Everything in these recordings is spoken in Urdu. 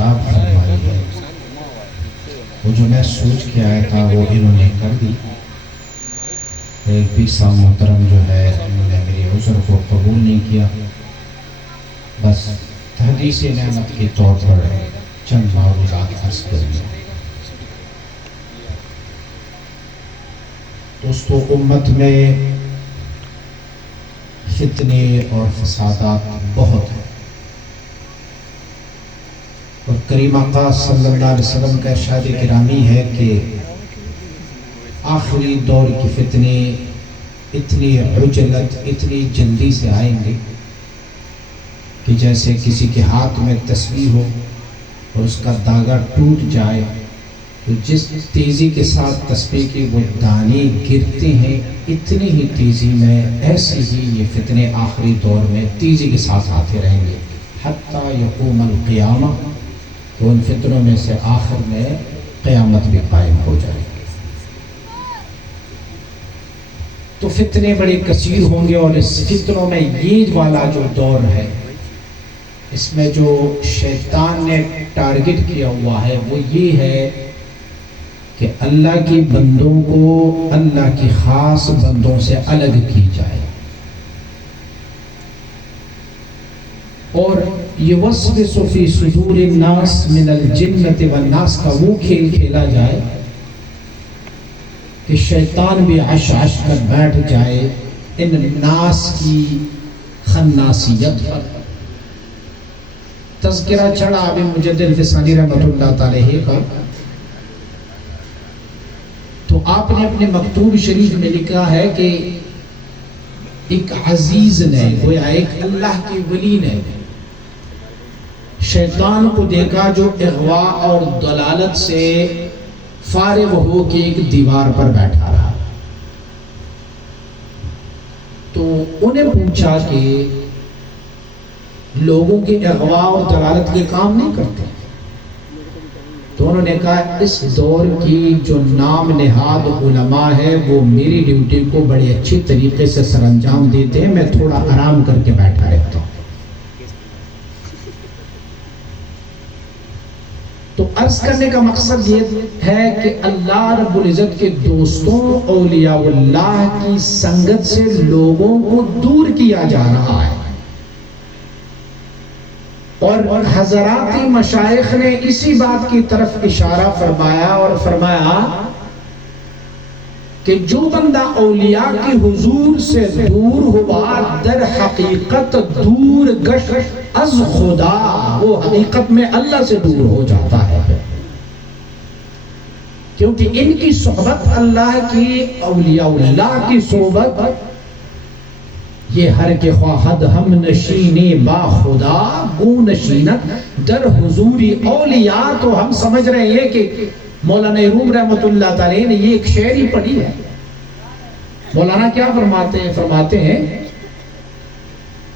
خطاب فرمائی ہے، وہ جو میں سوچ کے آیا تھا وہ انہوں نے کر دی۔ ایک پیسا محترم جو ہے انہوں نے میری عذر کو قبول نہیں کیا، بس تحدیث نعمت کے طور پر چند معروضات عرض کر دیا۔ دوستو، امت میں فتنے اور فسادات بہت ہیں، اور کریم آقا صلی اللہ علیہ وسلم کا ارشاد گرامی ہے کہ آخری دور کی فتنے اتنی عجلت، اتنی جلدی سے آئیں گے کہ جیسے کسی کے ہاتھ میں تسبیح ہو اور اس کا داغا ٹوٹ جائے تو جس تیزی کے ساتھ تسبیح کے وہ دانے گرتے ہیں، اتنی ہی تیزی میں ایسے ہی یہ فتنے آخری دور میں تیزی کے ساتھ آتے رہیں گے حتیٰ یقوم القیامہ، تو ان فتنوں میں سے آخر میں قیامت بھی قائم ہو جائے گی۔ تو فتنے بڑے کثیر ہوں گے، اور اس فتنوں میں یہ والا جو دور ہے، اس میں جو شیطان نے ٹارگٹ کیا ہوا ہے وہ یہ ہے کہ اللہ کی بندوں کو اللہ کی خاص بندوں سے الگ کی جائے، اور یہ وسوس فی صدور الناس من الجنۃ والناس کا وہ کھیل کھیلا جائے کہ شیطان بھی عش عش کر بیٹھ جائے ان الناس کی خناسیت پر۔ تذکرہ چڑھا ابھی مجدد الفسانی رحمۃ اللہ تعالیٰ کا، تو آپ نے اپنے مکتوب شریف میں لکھا ہے کہ ایک عزیز نے، گویا ایک اللہ کے ولی نے شیطان کو دیکھا جو اغوا اور دلالت سے فارغ ہو کے ایک دیوار پر بیٹھا رہا، تو انہیں پوچھا کہ لوگوں کے اغوا اور دلالت کے کام نہیں کرتے؟ تو انہوں نے کہا اس دور کی جو نام نہاد علماء ہے وہ میری ڈیوٹی کو بڑے اچھی طریقے سے سر انجام دیتے ہیں، میں تھوڑا آرام کر کے بیٹھا رہتا ہوں۔ تو عرض کرنے کا مقصد یہ ہے کہ اللہ رب العزت کے دوستوں اولیاء اللہ کی سنگت سے لوگوں کو دور کیا جا رہا ہے، اور حضرات مشائخ نے اسی بات کی طرف اشارہ فرمایا اور فرمایا کہ جو بندہ اولیاء کی حضور سے دور ہوا در حقیقت دور گشت از خدا، وہ حقیقت میں اللہ سے دور ہو جاتا ہے، کیونکہ ان کی صحبت اللہ کی، اولیاء اللہ کی صحبت یہ ہر کے خواہد ہم نشینی با خدا گو نشینت در حضوری اولیاء۔ تو ہم سمجھ رہے ہیں کہ مولانا روم رحمۃ اللہ تعالی نے یہ ایک شعری پڑھی ہے۔ مولانا کیا فرماتے ہیں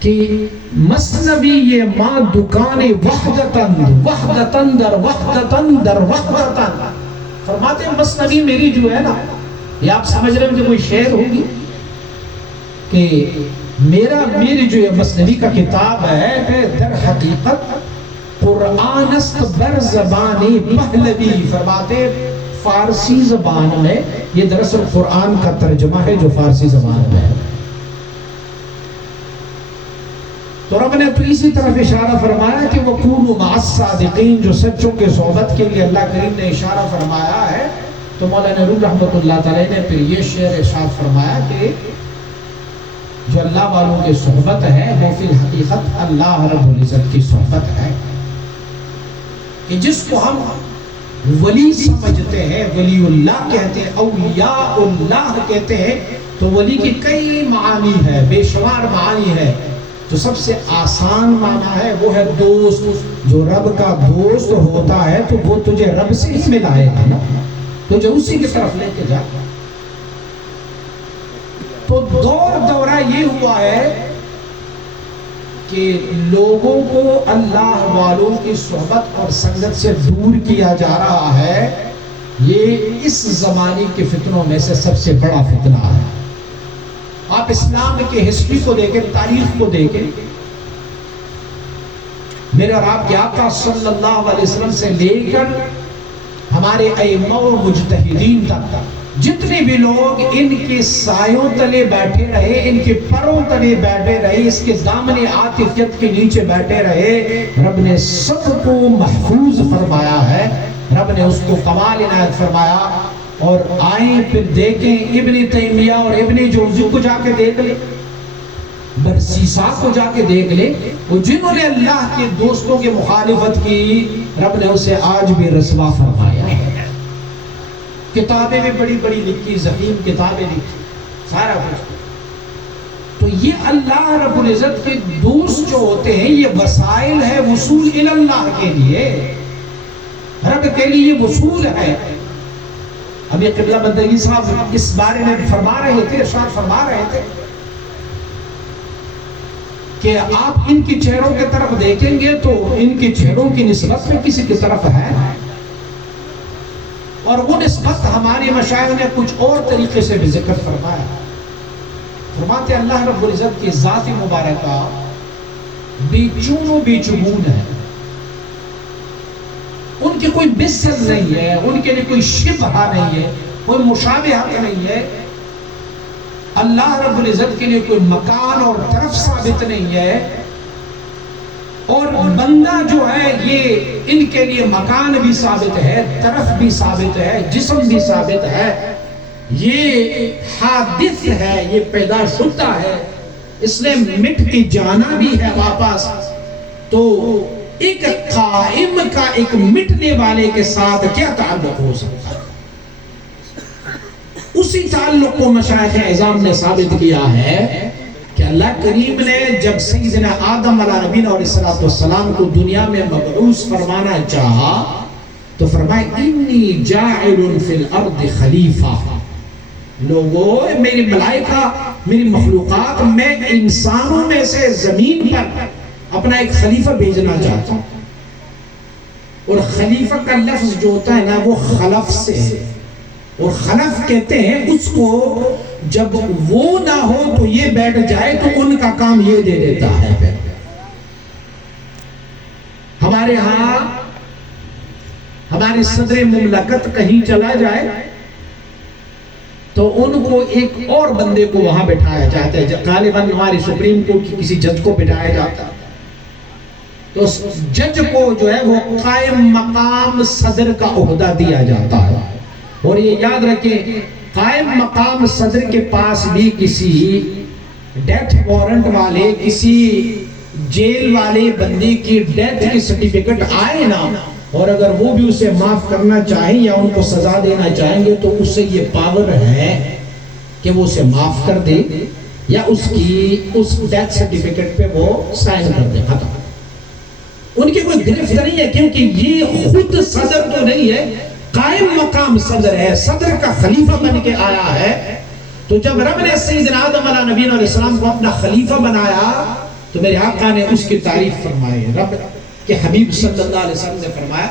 کہ مثنوی یہ ماں دکان وحدتن وحدتن در وحدتن در وحدتن، فرماتے ہیں مثنوی میری جو ہے نا، یہ آپ سمجھ رہے ہیں کہ کوئی شعر ہوگی کہ میری جو یہ مثنوی کا کتاب ہے در حقیقت قرآن است بر زبانی پہلوی، فرماتے فارسی زبان میں یہ دراصل قرآن کا ترجمہ ہے جو فارسی زبان میں ہے۔ تو رب نے تو اسی طرف اشارہ فرمایا کہ وَكُونُوا مَعَ الصَّادِقِينَ، جو سچوں کے صحبت کے لیے اللہ کریم نے اشارہ فرمایا ہے۔ تو مولانا روم رحمۃ اللہ تعالی نے پھر یہ شعر ارشاد فرمایا کہ جو اللہ والوں کی صحبت ہے وہ فی الحقیقت اللہ رب العزت کی صحبت ہے، کہ جس کو ہم ولی سمجھتے ہیں، ولی اللہ کہتے ہیں، اولیاء اللہ کہتے ہیں، تو ولی کی کئی معانی ہے، بے شمار معانی ہے۔ تو سب سے آسان معنی ہے وہ ہے دوست، جو رب کا دوست ہوتا ہے تو وہ تجھے رب سے ہی ملائے گا نا، تجھے اسی کی طرف لے کے جا۔ تو دورہ یہ ہوا ہے کہ لوگوں کو اللہ والوں کی صحبت اور سنگت سے دور کیا جا رہا ہے۔ یہ اس زمانے کے فتنوں میں سے سب سے بڑا فتنہ ہے۔ آپ اسلام کے ہسٹری کو دیکھیں، تاریخ کو دیکھیں، میرے اور آپ کے آقا صلی اللہ علیہ وسلم سے لے کر ہمارے ائمہ و مجتہدین تک جتنے بھی لوگ ان کے سایوں تلے بیٹھے رہے، ان کے پروں تلے بیٹھے رہے، اس کے دامن عاطفیت کے نیچے بیٹھے رہے، رب نے سب کو محفوظ فرمایا ہے، رب نے اس کو کمال عنایت فرمایا۔ اور آئیں پھر دیکھیں ابن تیمیہ اور ابن جوزی کو جا کے دیکھ لیں، برسیسا کو جا کے دیکھ لیں، وہ جنہوں نے اللہ کے دوستوں کی مخالفت کی، رب نے اسے آج بھی رسوا فرمایا ہے۔ کتابیں بھی بڑی بڑی لکھی، ضخیم کتابیں لکھی، سارا کچھ۔ تو یہ اللہ رب العزت کے دوست جو ہوتے ہیں، یہ وسائل ہے وصول اللہ کے لیے، رب کے لیے یہ وصول ہے۔ ابھی قبلہ بندگی صاحب اس بارے میں فرما رہے تھے، ارشاد فرما رہے تھے کہ آپ ان کی چہروں کی طرف دیکھیں گے تو ان کی چہروں کی نسبت میں کسی کی طرف ہے، اور وہ نسبت ہماری مشائخ نے کچھ اور طریقے سے بھی ذکر فرمایا۔ فرماتے اللہ رب العزت کی ذات مبارکہ بے چون و بے چگون ہے، ان کی کوئی مثل نہیں ہے، ان کے لیے کوئی شبہ نہیں ہے، کوئی مشابہت نہیں ہے۔ اللہ رب العزت کے لیے کوئی مکان اور طرف ثابت نہیں ہے، اور بندہ جو ہے یہ ان کے لیے مکان بھی ثابت ہے، طرف بھی ثابت ہے، جسم بھی ثابت ہے، یہ حادث ہے، یہ پیدا شدہ ہے، اس نے مٹ کے جانا بھی ہے واپس۔ تو ایک قائم کا ایک مٹنے والے کے ساتھ کیا تعلق ہو سکتا ہے؟ اسی تعلق کو مشائخ اعظام نے ثابت کیا ہے کہ اللہ کریم نے جب سیدنا آدم علیہ نبینا علیہ السلام کو دنیا میں مبعوث فرمانا چاہا تو فرمایا انی جاعل فی الارض خلیفہ، لوگوں میری ملائکہ میری مخلوقات میں انسانوں میں سے زمین پر اپنا ایک خلیفہ بھیجنا چاہتا ہوں۔ اور خلیفہ کا لفظ جو ہوتا ہے نا وہ خلف سے ہے، اور خلف کہتے ہیں اس کو جب وہ نہ ہو تو یہ بیٹھ جائے تو ان کا کام یہ دے دیتا ہے۔ ہمارے ہاں ہمارے صدر مملکت کہیں چلا جائے تو ان کو ایک اور بندے کو وہاں بٹھایا جاتا ہے، غالباً ہماری سپریم کورٹ کی کسی جج کو بٹھایا جاتا ہے، تو جج کو جو ہے وہ قائم مقام صدر کا عہدہ دیا جاتا ہے۔ اور یہ یاد رکھیں قائم مقام صدر کے پاس بھی کسی ڈیتھ وارنٹ والے، کسی جیل والے بندے کی ڈیتھ کی سرٹیفکیٹ آئے نا، اور اگر وہ بھی اسے معاف کرنا چاہیں یا ان کو سزا دینا چاہیں گے تو اسے یہ پاور ہے کہ وہ اسے معاف کر دے یا اس ڈیتھ سرٹیفکیٹ پہ وہ سائن کر دے، ختم۔ ان کی کوئی گرفت نہیں ہے، کیونکہ یہ خود صدر تو نہیں ہے، قائم مقام صدر ہے، صدر کا خلیفہ بن کے آیا ہے۔ تو جب رب نے سیدنا آدم علیہ نبینا علیہ السلام کو اپنا خلیفہ بنایا تو میرے آقا نے اس کی تعریف فرمائی۔ رب کے حبیب صلی اللہ علیہ وسلم نے فرمایا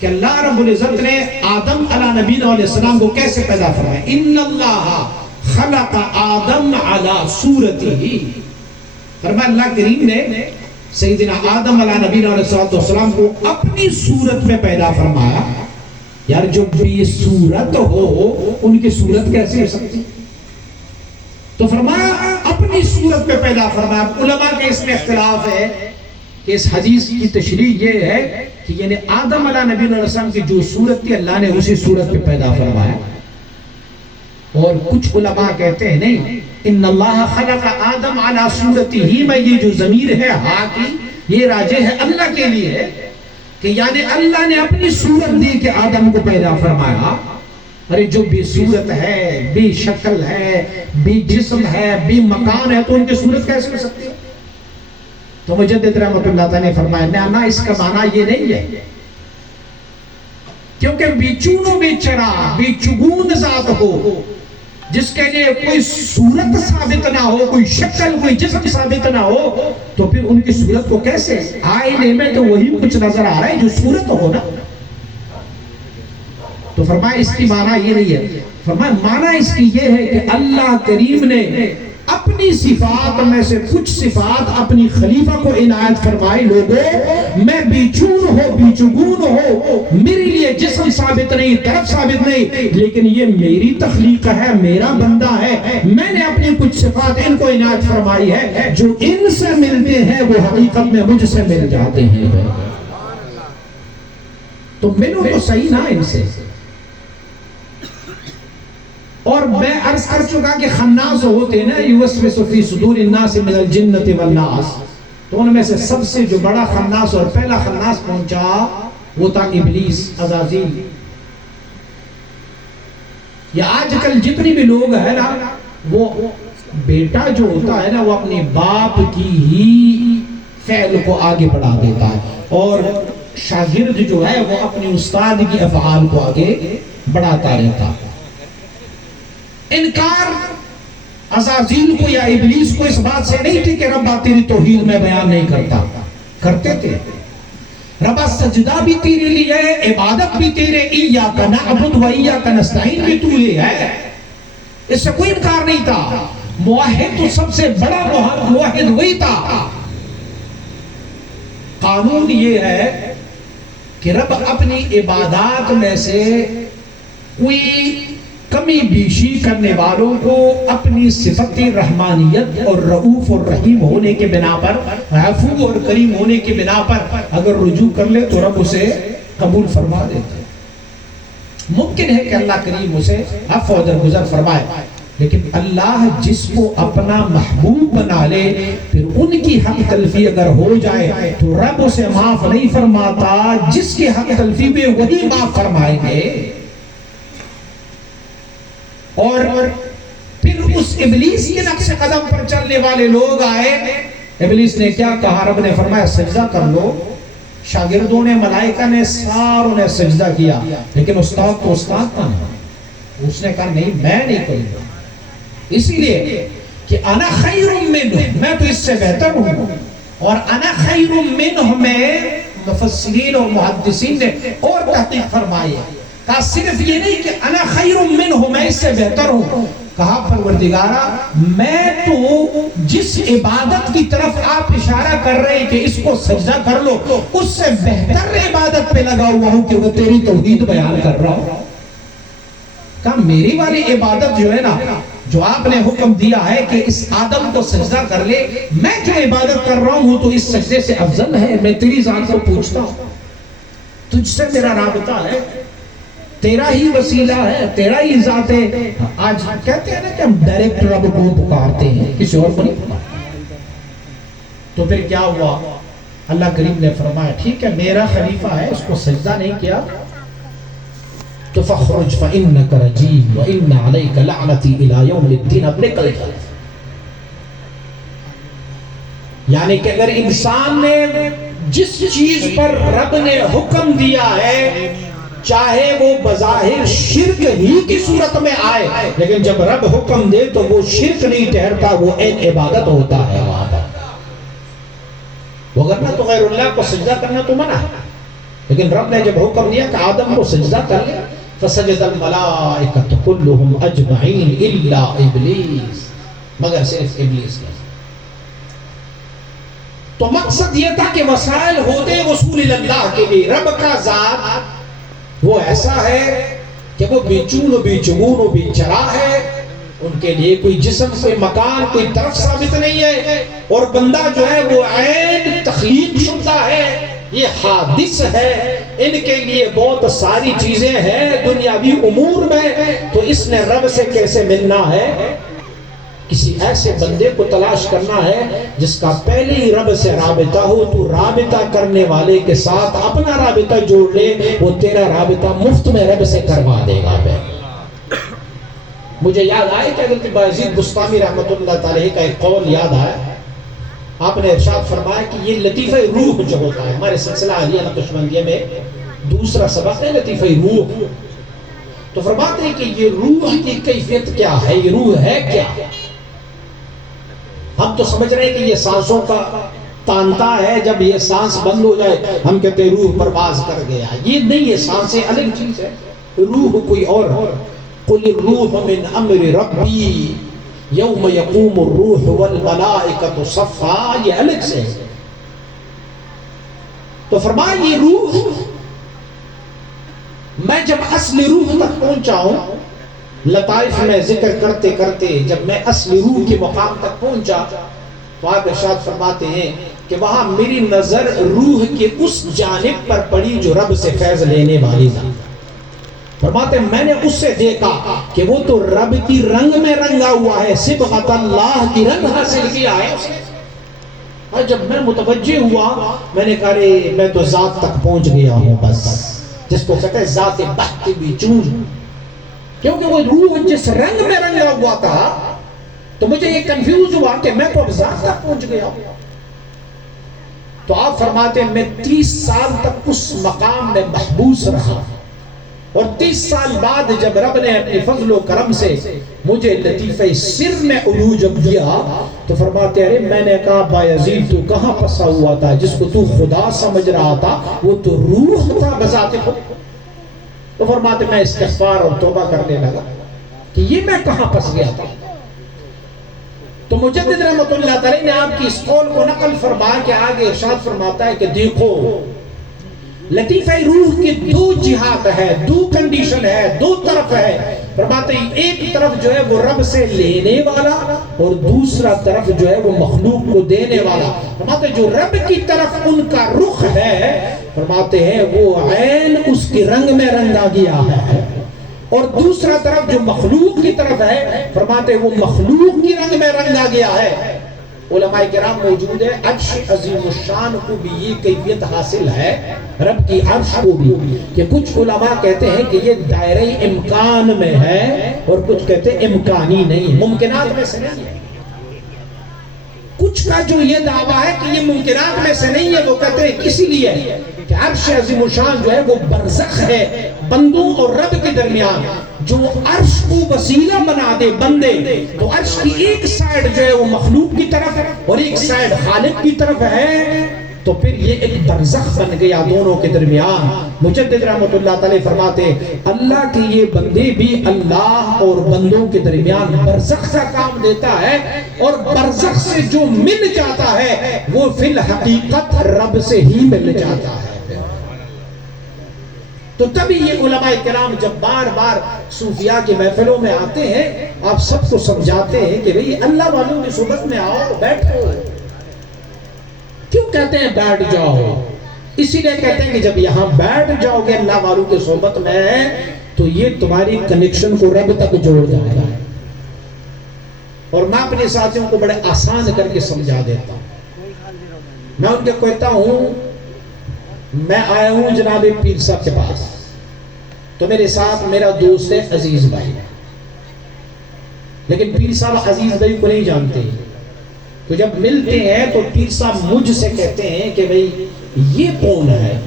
کہ اللہ رب العزت نے آدم علیہ نبینا علیہ السلام کو کیسے پیدا فرمایا؟ ان اللہ خلق آدم علی صورتہ، فرمایا اللہ کریم نے سیدنا آدم علیہ نبینا علیہ السلام کو اپنی صورت میں پیدا فرمایا۔ یار جو بھی صورت ہو ان کی صورت کیسے ہو سکتی؟ تو فرمایا اپنی صورت پہ پیدا فرمایا۔ علماء کے اس میں اختلاف ہے کہ اس حدیث کی تشریح یہ ہے کہ یعنی آدم علیہ نبی علیہ السلام کی جو صورت تھی اللہ نے اسی صورت پہ پیدا فرمایا، اور کچھ علماء کہتے ہیں نہیں، ان اللہ خلق آدم علی صورتہ ہی میں، یہ جو ضمیر ہے ہا کی یہ راجع ہے اللہ کے لیے ہے کہ یعنی اللہ نے اپنی صورت دی کہ آدم کو پیدا فرمایا۔ ارے جو بے صورت ہے، بے شکل ہے، بے جسم ہے، بے مکان ہے تو ان کی صورت کیسے ہو سکتی ہے؟ تو مجدد رحمت اللہ تعالیٰ نے فرمایا نہ اس کا معنی یہ نہیں ہے، کیونکہ بے چون و بے چرا بے چگون ذات ہو جس کے لیے کوئی صورت ثابت نہ ہو، کوئی شکل کوئی جسم ثابت نہ ہو، تو پھر ان کی صورت کو کیسے؟ آئینے میں تو وہی کچھ نظر آ رہا ہے جو صورت ہو نا۔ تو فرمایا اس کی معنی یہ نہیں ہے، فرمایا معنی اس کی یہ ہے کہ اللہ کریم نے اپنی صفات میں سے کچھ صفات اپنی خلیفہ کو عنایت فرمائی، لوگوں میں بیچون ہو بیچگون ہو، میرے لیے جسم ثابت نہیں، طرف ثابت نہیں، لیکن یہ میری تخلیق ہے، میرا بندہ ہے، میں نے اپنی کچھ صفات ان کو عنایت فرمائی ہے، جو ان سے ملتے ہیں وہ حقیقت میں مجھ سے مل جاتے ہیں۔ تو ملو تو صحیح نہ ان سے۔ اور میں عرض کر چکا کہ خناس ہوتے ہیں نا، یوسوس فی صدور الناس من الجنۃ والناس، تو ان میں سے سب سے جو بڑا خناس اور پہلا خناس پہنچا وہ تھا ابلیس، عزازیل۔ یا آج کل جتنی بھی لوگ ہیں نا، وہ بیٹا جو ہوتا ہے نا وہ اپنے باپ کی ہی فعل کو آگے بڑھا دیتا ہے، اور شاگرد جو ہے وہ اپنی استاد کی افعال کو آگے بڑھاتا رہتا ہے۔ انکار عزازیل کو یا ابلیس کو اس بات سے نہیں تھی کہ ربا تیری توحید میں بیان نہیں کرتا، کرتے تھے۔ ربا سجدہ بھی تیرے لیے ہے، عبادت بھی تیرے، ایاک نعبد و ایاک نستعین بھی تو لے ہے، اس سے کوئی انکار نہیں تھا۔ موحد تو سب سے بڑا موحد وہی تھا۔ قانون یہ ہے کہ رب اپنی عبادات میں سے کوئی کمی بیشی کرنے والوں کو اپنی صفت رحمانیت اور رؤوف اور رحیم ہونے کے بنا پر، عفو اور کریم ہونے کے بنا پر اگر رجوع کر لے تو رب اسے قبول فرما دیتا ہے۔ ممکن ہے کہ اللہ کریم اسے عفو و درگزر فرمائے، لیکن اللہ جس کو اپنا محبوب بنا لے پھر ان کی حق تلفی اگر ہو جائے تو رب اسے معاف نہیں فرماتا، جس کے حق تلفی میں وہی معاف فرمائیں گے۔ اور پھر اس ابلیس کے نقش قدم پر چلنے والے لوگ آئے، ابلیس نے کیا کہا؟ رب نے فرمایا سجدہ کر لو۔ شاگردوں نے، ملائکہ نے، ساروں نے سجدہ کیا، لیکن استاد تو استاد تھا، اس نے کہا نہیں میں نہیں کروں گا، اسی لیے کہ انا خیر منہ، میں تو اس سے بہتر ہوں۔ اور انا خیر منہ میں مفسرین اور محدثین نے اور تحقیق فرمائی ہے، کہا صرف یہ نہیں کہ انا خیر منہ، میں اس سے بہتر ہوں، کہا پروردگارا میں تو جس عبادت کی طرف آپ اشارہ کر رہے ہیں کہ اس کو سجدہ کر لو، اس سے بہتر عبادت پہ لگا ہوا ہوں کہ وہ تیری توحید بیان کر رہا ہوں۔ کہا میری والی عبادت جو ہے نا، جو آپ نے حکم دیا ہے کہ اس آدم کو سجدہ کر لے، میں جو عبادت کر رہا ہوں تو اس سجدے سے افضل ہے۔ میں تیری ذات کو پوچھتا ہوں، تجھ سے میرا رابطہ ہے، تیرا ہی وسیلہ ہے، تیرا ہی ذات ہے۔ آج کہتے ہیں نا کہ ہم ڈائریکٹ رب کو پکارتے ہیں، کسی اور کو نہیں پکارتے۔ تو پھر کیا ہوا؟ اللہ کریم نے فرمایا ٹھیک ہے میرا خلیفہ ہے، اس کو سجدہ نہیں کیا تو فخرج فإنک رجیم وإن علیک لعنتی الی یوم الدین، اب نکل جا۔ یعنی کہ اگر انسان نے جس چیز پر رب نے حکم دیا ہے، چاہے وہ بظاہر شرک ہی کی صورت میں آئے، لیکن جب رب حکم دے تو وہ شرک نہیں ٹھہرتا، وہ ایک عبادت ہوتا ہے وہاں پر۔ وگرنہ تو غیر اللہ کو سجدہ کرنا تو منع ہے، لیکن رب نے جب حکم دیا کہ آدم کو سجدہ کر لے، فسجد الملائکۃ کلہم اجمعین الا ابلیس، مگر صرف ابلیس نے۔ تو مقصد یہ تھا کہ وسائل ہوتے وصول اللہ کے لیے۔ رب کا ذات وہ ایسا ہے کہ وہ بے چون و بے چگون و بے چرا ہے، ان کے لیے کوئی جسم، کوئی مکان، کوئی طرف ثابت نہیں ہے، اور بندہ جو ہے وہ عین تخلیق شدہ ہے، یہ حادث ہے، ان کے لیے بہت ساری چیزیں ہیں دنیاوی امور میں۔ تو اس نے رب سے کیسے ملنا ہے؟ کسی ایسے بندے کو تلاش کرنا ہے جس کا پہلے ہی رب سے رابطہ ہو، تو رابطہ کرنے والے کے ساتھ اپنا رابطہ جوڑ لے، وہ تیرا رابطہ مفت میں رب سے کروا دے گا۔ مجھے یاد آئے کہ حضرت بایزید بسطامی رحمۃ اللہ تعالی کا ایک قول یاد آیا، آپ نے ارشاد فرمایا کہ یہ لطیفہ روح جو ہوتا ہے، ہمارے سلسلہ عالیہ نقشبندیہ میں دوسرا سبق ہے لطیفہ روح، تو فرماتے ہیں کہ یہ روح کی کیفیت کیا ہے، یہ روح ہے کیا؟ ہم تو سمجھ رہے ہیں کہ یہ سانسوں کا تانتا ہے، جب یہ سانس بند ہو جائے ہم کہتے ہیں روح پرواز کر گیا، یہ نہیں، یہ سانسیں الگ چیز ہے، روح کوئی اور۔ قل الروح من امر ربی یوم یقوم الروح والملائکۃ صفا، یہ الگ سے ہے۔ تو فرمایا یہ روح، میں جب اصل روح تک پہنچا ہوں، لطائف میں ذکر کرتے کرتے جب میں اصل روح کے مقام تک پہنچا تو آپ ارشاد فرماتے ہیں کہ وہاں میری نظر روح کے اس جانب پر پڑی جو رب سے فیض لینے والی تھا۔ فرماتے ہیں میں نے اس سے دیکھا کہ وہ تو رب کی رنگ میں رنگا ہوا ہے، صبغۃ اللہ کی رنگ حاصل کیا ہے اس نے۔ اور جب میں متوجہ ہوا میں نے کہا میں تو ذات تک پہنچ گیا ہوں، بس جس کو کہتے ہیں ذات بحت بھی چون، کیونکہ وہ روح جس رنگ میں رنگا ہوا تھا تو مجھے یہ کنفیوز ہوا کہ میں تو اب ذات تک پہنچ گیا ہوں۔ تو آپ فرماتے ہیں میں 30 سال تک اس مقام میں محبوس رہا، اور 30 سال بعد جب رب نے اپنے فضل و کرم سے مجھے لطیفہ سر میں عروج دیا تو فرماتے ہیں میں نے کہا بایزید تو کہاں پسا ہوا تھا؟ جس کو تو خدا سمجھ رہا تھا وہ تو روح تھا بذات خود۔ تو فرماتے میں استغفار اور توبہ کرنے لگا کہ یہ میں کہاں پس گیا تھا۔ تو مجدد رحمت اللہ تعالی نے آپ کی اس قول کو نقل فرما کے آگے ارشاد فرماتا ہے کہ دیکھو لطیفہ روح کی 2 جہات ہے، 2 کنڈیشن ہے، 2 طرف ہے۔ فرماتے ہیں ایک طرف جو ہے وہ رب سے لینے والا اور دوسرا طرف جو ہے وہ مخلوق کو دینے والا۔ فرماتے ہیں جو رب کی طرف ان کا رخ ہے، فرماتے ہیں وہ عین اس کے رنگ میں رنگا گیا ہے، اور دوسرا طرف جو مخلوق کی طرف ہے فرماتے ہیں وہ مخلوق کی رنگ میں رنگا گیا ہے۔ علماء کرام موجود ہے، عرش عظیم الشان کو بھی یہ کیفیت حاصل ہے، رب کی عرش کو بھی، کہ کچھ علماء کہتے ہیں کہ یہ دائرہ امکان میں ہے اور کچھ کہتے ہیں امکانی نہیں، ممکنات میں سے نہیں ہے۔ کچھ کا جو یہ دعویٰ ہے کہ یہ ممکنات میں سے نہیں ہے، وہ کہتے ہیں اسی لیے کہ عرش عظیم الشان جو ہے وہ برزخ ہے بندوں اور رب کے درمیان۔ جو عرش کو وسیلہ بنا دے بندے تو عرش کی ایک سائیڈ جو ہے وہ مخلوق کی طرف ہے اور ایک سائیڈ خالق کی طرف ہے، تو پھر یہ ایک برزخ بن گیا دونوں کے درمیان۔ مجدد رحمت اللہ تعالی فرماتے اللہ کے یہ بندے بھی اللہ اور بندوں کے درمیان برزخ کا کام دیتا ہے، اور برزخ سے جو مل جاتا ہے وہ فی الحقیقت رب سے ہی مل جاتا ہے۔ تو تبھی یہ علماء کرام جب بار بار صوفیاء کی محفلوں میں آتے ہیں آپ سب کو سمجھاتے ہیں کہ بھئی اللہ والوں کی صحبت میں آؤ، بیٹھو۔ کیوں کہتے ہیں بیٹھ جاؤ؟ اسی لیے کہتے ہیں کہ جب یہاں بیٹھ جاؤ گے اللہ والوں کی صحبت میں تو یہ تمہاری کنیکشن کو رب تک جوڑ جائے گا۔ اور میں اپنے ساتھیوں کو بڑے آسان کر کے سمجھا دیتا ہوں، میں ان کے کہتا ہوں میں آیا ہوں جناب پیر صاحب کے پاس، تو میرے ساتھ میرا دوست ہے عزیز بھائی، لیکن پیر صاحب عزیز بھائی کو نہیں جانتے، تو جب ملتے ہیں تو پیر صاحب مجھ سے کہتے ہیں کہ بھئی یہ کون ہے؟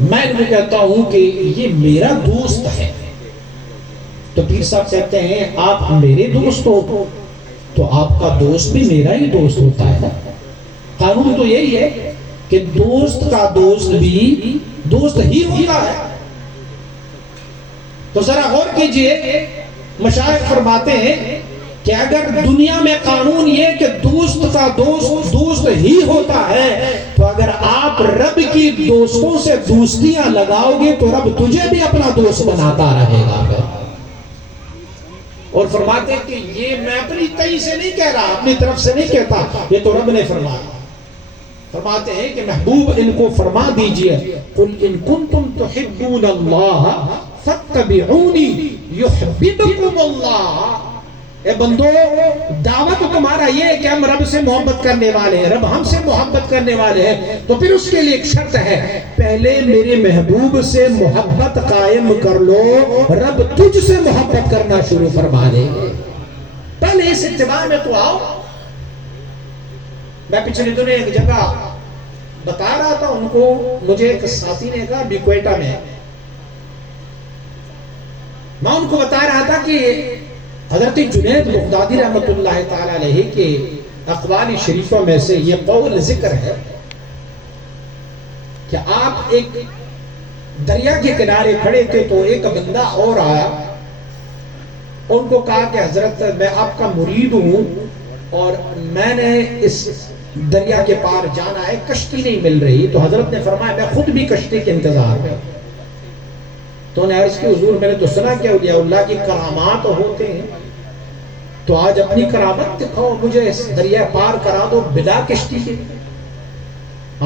میں ان کو کہتا ہوں کہ یہ میرا دوست ہے۔ تو پیر صاحب کہتے ہیں آپ میرے دوست ہو تو آپ کا دوست بھی میرا ہی دوست ہوتا ہے نا۔ قانون تو یہی ہے کہ دوست کا دوست بھی دوست ہی ہوتا ہے۔ تو ذرا غور کیجئے، مشائخ فرماتے ہیں کہ اگر دنیا میں قانون یہ کہ دوست کا دوست دوست ہی ہوتا ہے تو اگر آپ رب کی دوستوں سے دوستیاں لگاؤ گے تو رب تجھے بھی اپنا دوست بناتا رہے گا۔ اور فرماتے ہیں کہ یہ میں اپنی تئی سے نہیں کہہ رہا، اپنی طرف سے نہیں کہتا، یہ تو رب نے فرمایا۔ فرماتے ہیں کہ محبوب ان کو فرما دیجئے قل ان کنتم تحبون اللہ فاتبعونی یحببکم اللہ۔ اے بندو دعوت تمہارا یہ ہے کہ ہم رب سے محبت کرنے والے ہیں، رب ہم سے محبت کرنے والے ہیں، تو پھر اس کے لیے ایک شرط ہے، پہلے میرے محبوب سے محبت قائم کر لو، رب تجھ سے محبت کرنا شروع فرما دے گے۔ پہلے اس اتباع میں تو آؤ۔ میں پچھلے دنوں ایک جگہ بتا رہا تھا ان کو، مجھے ایک ساتھی نے کہا بیکویٹا میں ان کو بتا رہا تھا کہ حضرت جنید بغدادی رحمت اللہ تعالی علیہ کے اقوال شریفوں میں سے یہ قول ذکر ہے کہ آپ ایک دریا کے کنارے کھڑے تھے تو ایک بندہ اور آیا ان کو کہا کہ حضرت میں آپ کا مرید ہوں اور میں نے اس دریا کے پار جانا ہے، کشتی نہیں مل رہی. تو حضرت نے فرمایا میں خود بھی کشتی کے انتظار میں. تو انہیں عرض کی حضور میں نے تو سنا کہ اولیاء اللہ کی کرامات ہوتے ہیں، تو آج اپنی کرامت دکھاؤ، مجھے اس دریا پار کرا دو بلا کشتی کے.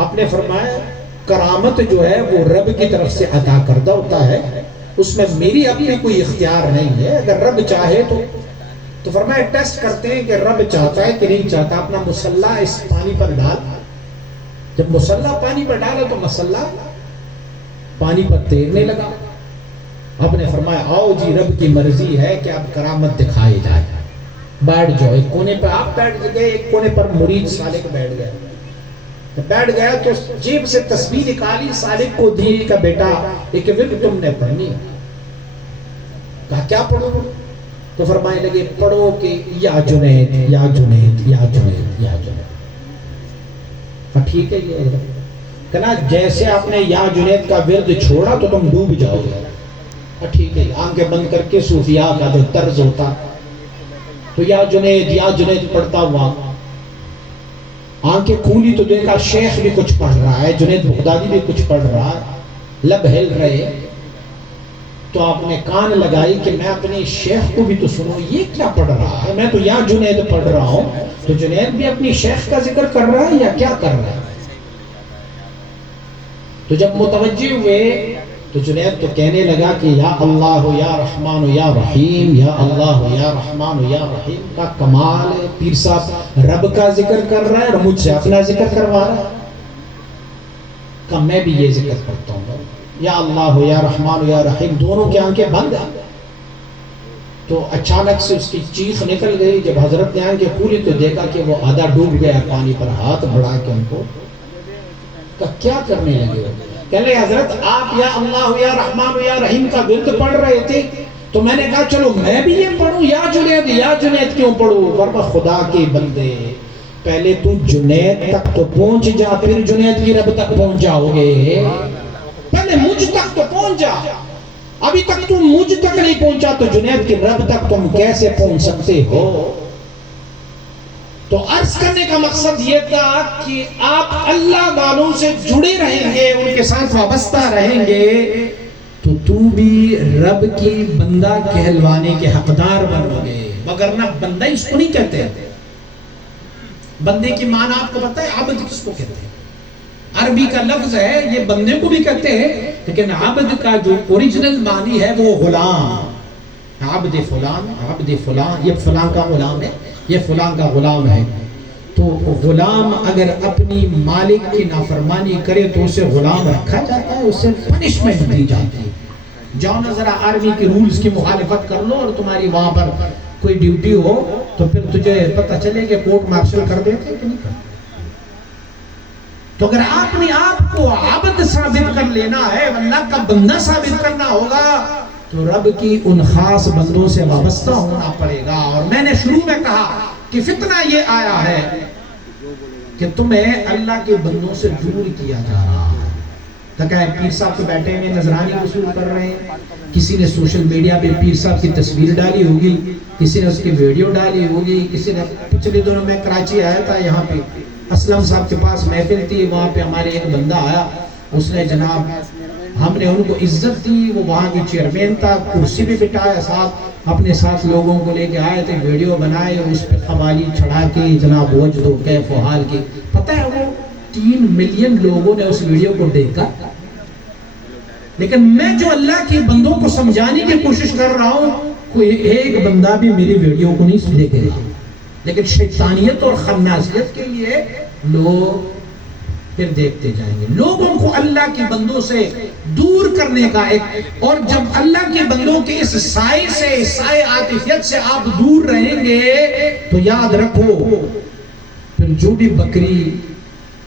آپ نے فرمایا کرامت جو ہے وہ رب کی طرف سے عطا کردہ ہوتا ہے، اس میں میری اپنی کوئی اختیار نہیں ہے. اگر رب چاہے تو فرمایا ٹیسٹ کرتے ہیں کہ رب چاہتا ہے کہ نہیں چاہتا. اپنا مسلح اس پانی پر ڈال. جب مسلح پانی پر ڈالا تو مسلح پانی پر تیرنے لگا. آپ نے فرمایا آؤ جی رب کی مرضی ہے کہ آپ کرامت دکھائے جائے. بیٹھ جاؤ. ایک کونے پر آپ بیٹھ گئے، ایک کونے پر مرید سالک بیٹھ گیا. بیٹھ گیا تو جیب سے تسبیح نکالی، سالک کو دی کا بیٹا ایک ورد تم نے پڑھنی. کہا کیا پڑھو؟ تو فرمائے لگے پڑھو کہ یا جنید یا جنید یا جنید یا جنید. ٹھیک ہے یہ کہنا جیسے آپ نے یا جنید کا ورد چھوڑا تو تم ڈوب جاؤ گے. ٹھیک ہے. آنکھیں بند کر کے صوفیاء کا جو طرز ہوتا تو یا جنید پڑھتا ہوا آنکھیں کھولی تو دیکھا شیخ بھی کچھ پڑھ رہا ہے، جنید بغدادی بھی کچھ پڑھ رہا ہے، لب ہل رہے. تو آپ نے کان لگائی کہ میں اپنے شیخ کو بھی تو سنوں، یہ کیا پڑھ رہا ہے؟ میں تو یا جنید پڑھ رہا ہوں، تو جنید بھی اپنی شیخ کا ذکر کر رہا ہے یا کیا کر رہا ہے؟ تو جب متوجہ ہوئے تو جنید تو کہنے لگا کہ یا اللہ یا رحمان یا رحیم، یا اللہ یا رحمان یا رحیم کا کمال ہے. پیر صاحب رب کا ذکر کر رہا ہے اور مجھ سے اپنا ذکر کروا رہا ہے. کہ میں بھی یہ ذکر کرتا ہوں یا اللہ یا رحمان یا رحیم. دونوں کی آنکھیں بند ہیں. تو اچانک سے اس کی چیخ نکل گئی. جب حضرت نے آنکھیں کھولی تو دیکھا کہ وہ آدھا ڈوب گیا پانی پر. ہاتھ بڑھا کے ان کو کیا کرنے لگے؟ کہنے حضرت آپ یا اللہ یا رحمان یا رحیم کا ورد پڑھ رہے تھے تو میں نے کہا چلو میں بھی یہ پڑھوں. یا جنید کیوں پڑھوں؟ ورنہ خدا کے بندے پہلے تو جنید تک تو پہنچ جا، پھر جنید کی رب تک پہنچ جاؤ گے. پہلے مجھ تک تو پہنچ جا. ابھی تک تم مجھ تک نہیں پہنچا تو جنید کی رب تک تم کیسے پہنچ سکتے ہو؟ تو عرض کرنے کا مقصد یہ تھا کہ آپ اللہ والوں سے جڑے رہیں گے، ان کے ساتھ وابستہ رہیں گے تو بھی رب کی بندہ کہلوانے کے حقدار بنو گے. وگرنہ بندہ اس کو نہیں کہتے. بندے کی معنی آپ کو پتہ ہے عبد کس کو کہتے ہیں؟ عربی کا لفظ ہے، یہ بندے کو بھی کہتے ہیں، لیکن عبد کا جو اوریجنل معنی ہے وہ غلام. عبد فلان، یہ فلاں کا غلام ہے، یہ فلاں کا غلام ہے. تو غلام اگر اپنی مالک کی نافرمانی کرے تو اسے غلام رکھا جاتا ہے، اسے پنشمنٹ دی جاتی ہے. جاؤ نہ ذرا آرمی کے رولز کی مخالفت کر لو اور تمہاری وہاں پر کوئی ڈیوٹی ہو تو پھر تجھے پتہ چلے کہ کورٹ مارشل کر دیتے کہ نہیں کرتے. تو اگر آپ نے آپ کو عبد ثابت کر لینا ہے، اللہ کا بندہ ثابت کرنا ہوگا تو رب کی ان خاص بندوں سے وابستہ ہونا پڑے گا. اور میں نے شروع میں کہا کہ فتنہ یہ آیا ہے کہ تمہیں اللہ کے بندوں سے دور کیا جا رہا ہے. کہ پیر صاحب تو بیٹھے ہوئے نذرانی وصول کر رہے ہیں، کسی نے سوشل میڈیا پہ پیر صاحب کی تصویر ڈالی ہوگی، کسی نے اس کی ویڈیو ڈالی ہوگی، کسی نے پچھلے دنوں میں کراچی آیا تھا، یہاں پہ اسلم صاحب کے پاس محفل تھی، وہاں پہ ہمارے ایک بندہ آیا، اس نے جناب ہم نے ان کو عزت دی، وہ وہاں کی چیئرمین تھا، کرسی بھی بٹھایا، ساتھ اپنے ساتھ لوگوں کو لے کے آئے تھے، ویڈیو بنائے، اس پہ قوالی چڑھا کے جناب وجد و کیف و حال کی. پتہ ہے وہ 3 ملین لوگوں نے اس ویڈیو کو دیکھا. لیکن میں جو اللہ کے بندوں کو سمجھانے کی کوشش کر رہا ہوں، کوئی ایک بندہ بھی میری ویڈیو کو نہیں دیکھے گا. لیکن شیطانیت اور خنازیت کے لیے لوگ پھر دیکھتے جائیں گے. لوگوں کو اللہ کے بندوں سے دور کرنے کا ایک، اور جب اللہ کے بندوں کے اس سائے سے، سائے عاطفیت سے آپ دور رہیں گے تو یاد رکھو پھر جو بھی بکری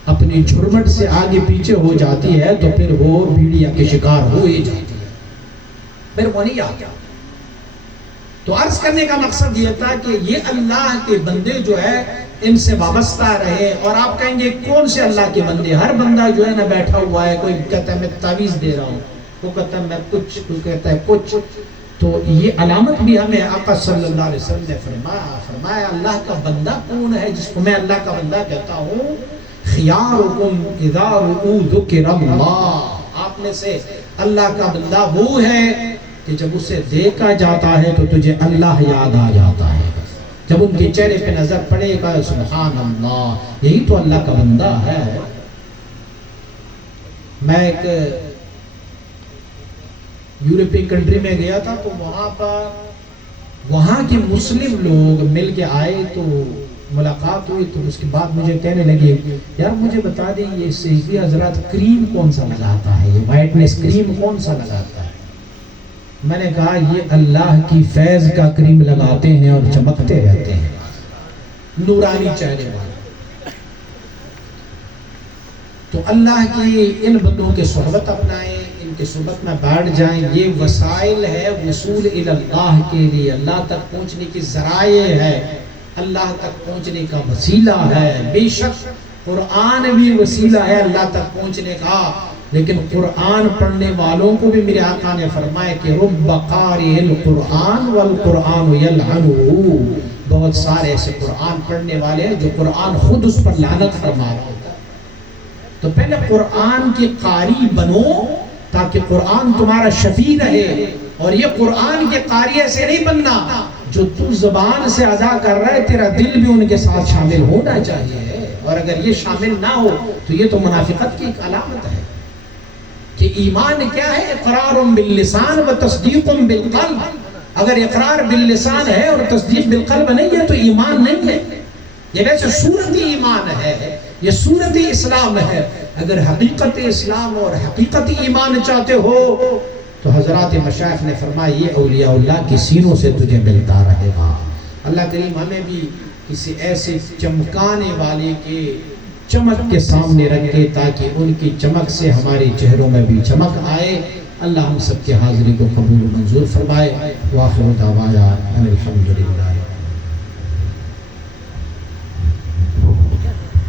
اپنی جھرمٹ سے آگے پیچھے ہو جاتی ہے تو پھر وہ بھیڑیا کے شکار ہو ہی جاتی ہے. پھر وہ نہیں آتا. تو عرض کرنے کا مقصد یہ تھا کہ یہ اللہ کے بندے جو ہے ان سے وابستہ رہے. اور آپ کہیں گے کون سے اللہ کے بندے؟ ہر بندہ جو ہے نا بیٹھا ہوا ہے، کوئی کہتا ہے میں تعویذ دے رہا ہوں، وہ کہتا ہے میں کچھ، کوئی کہتا ہے کچھ. تو یہ علامت بھی ہمیں آقا صلی اللہ علیہ وسلم نے فرمایا اللہ کا بندہ کون ہے جس کو میں اللہ کا بندہ کہتا ہوں؟ خیارکم اذا رؤوا ذکر اللہ، آپ میں سے اللہ کا بندہ وہ ہے کہ جب اسے دیکھا جاتا ہے تو تجھے اللہ یاد آ جاتا ہے، جب ان کے چہرے پہ نظر پڑے گا سبحان اللہ، یہی تو اللہ کا بندہ ہے۔ میں ایک یورپی کنٹری میں گیا تھا تو وہاں کے مسلم لوگ مل کے آئے تو ملاقات ہوئی، تو اس کے بعد مجھے کہنے لگے یار مجھے بتا دیں یہ صحیفی حضرات کریم کون سا لگاتا ہے، یہ وائٹنس کریم کون سا لگاتا ہے؟ میں نے کہا یہ اللہ کی فیض کا کریم لگاتے ہیں اور چمکتے رہتے ہیں، نورانی چہرے والے۔ تو اللہ کی ان بندوں کے صحبت اپنائیں، ان کے صحبت میں بیٹھ جائیں، یہ وسائل ہے وصول الی اللہ کے لیے، اللہ تک پہنچنے کی ذرائع ہے، اللہ تک پہنچنے کا وسیلہ ہے۔ بے شک قرآن بھی وسیلہ ہے اللہ تک پہنچنے کا، لیکن قرآن پڑھنے والوں کو بھی میرے آقا نے فرمایا کہ رب قارئ القرآن والقرآن یلعنہ، بہت سارے ایسے قرآن پڑھنے والے ہیں جو قرآن خود اس پر لعنت فرما رہا ہوتا ہے۔ تو پہلے قرآن کے قاری بنو تاکہ قرآن تمہارا شفیع رہے، اور یہ قرآن کے قاری ایسے نہیں بننا جو تو زبان سے ادا کر رہا ہے تیرا دل بھی ان کے ساتھ شامل ہونا چاہیے، اور اگر یہ شامل نہ ہو تو یہ تو منافقت کی ایک علامت ہے کہ ایمان کیا ہے؟ اقرار باللسان و تصدیق بالقلب۔ اگر اقرار باللسان ہے اور تصدیق بالقلب نہیں ہے تو ایمان نہیں ہے، یہ ویسے صورتی ایمان ہے، یہ صورتی اسلام ہے۔ اگر حقیقت اسلام اور حقیقت ایمان چاہتے ہو تو حضرات مشائخ نے فرمایا یہ اولیاء اللہ کی سینوں سے تجھے ملتا رہے گا۔ اللہ کریم ہمیں بھی کسی ایسے چمکانے والے کے چمک کے سامنے رکھے تاکہ ان کی چمک سے ہمارے چہروں میں بھی چمک آئے۔ اللہ ہم سب کے حاضری کو قبول و منظور فرمائے۔ وآخر دعوانا ان الحمدللہ۔